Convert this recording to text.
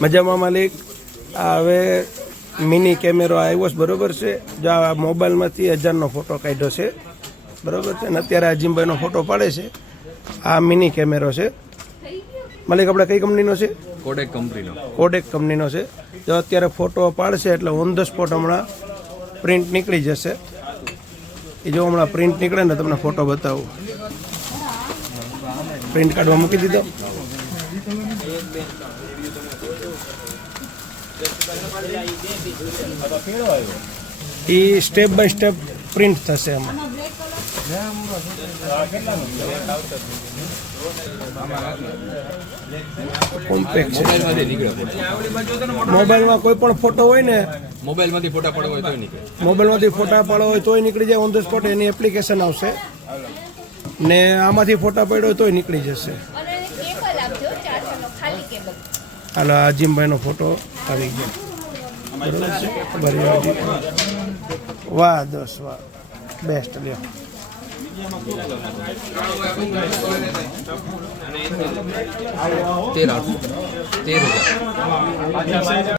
મજામાં માલિક? આ હવે મિની કેમેરો આવ્યો છે, બરોબર છે? જો આ મોબાઈલમાંથી 1000નો ફોટો કાઢ્યો છે, બરોબર છે? અને અત્યારે અજીમભાઈનો ફોટો પાડે છે. આ મિની કેમેરો છે માલિક. આપણે કઈ કંપનીનો છે? કોડેક કંપનીનો છે. જો અત્યારે ફોટો પાડશે એટલે ઓન ધ સ્પોટ હમણાં પ્રિન્ટ નીકળી જશે. એ જો હમણાં પ્રિન્ટ નીકળે ને તમને ફોટો બતાવું. પ્રિન્ટ કાઢવા મૂકી દીધો. એ સ્ટેપ બાય સ્ટેપ પ્રિન્ટ થશે એમાં. કોમ્પેક્ટ છે. મોબાઈલમાં કોઈ પણ ફોટો હોય ને, મોબાઈલમાંથી ફોટા પાડવા હોય તોય નીકળી જાય on the spot. Any application આવશે ને આમાંથી ફોટા પાડ્યો હોય તોય નીકળી જશે. હાલો, અજીમભાઈનો ફોટો આવી ગયો, બરોબર છે? વાહ દોસ્ત, વાહ, બેસ્ટ. લ્યો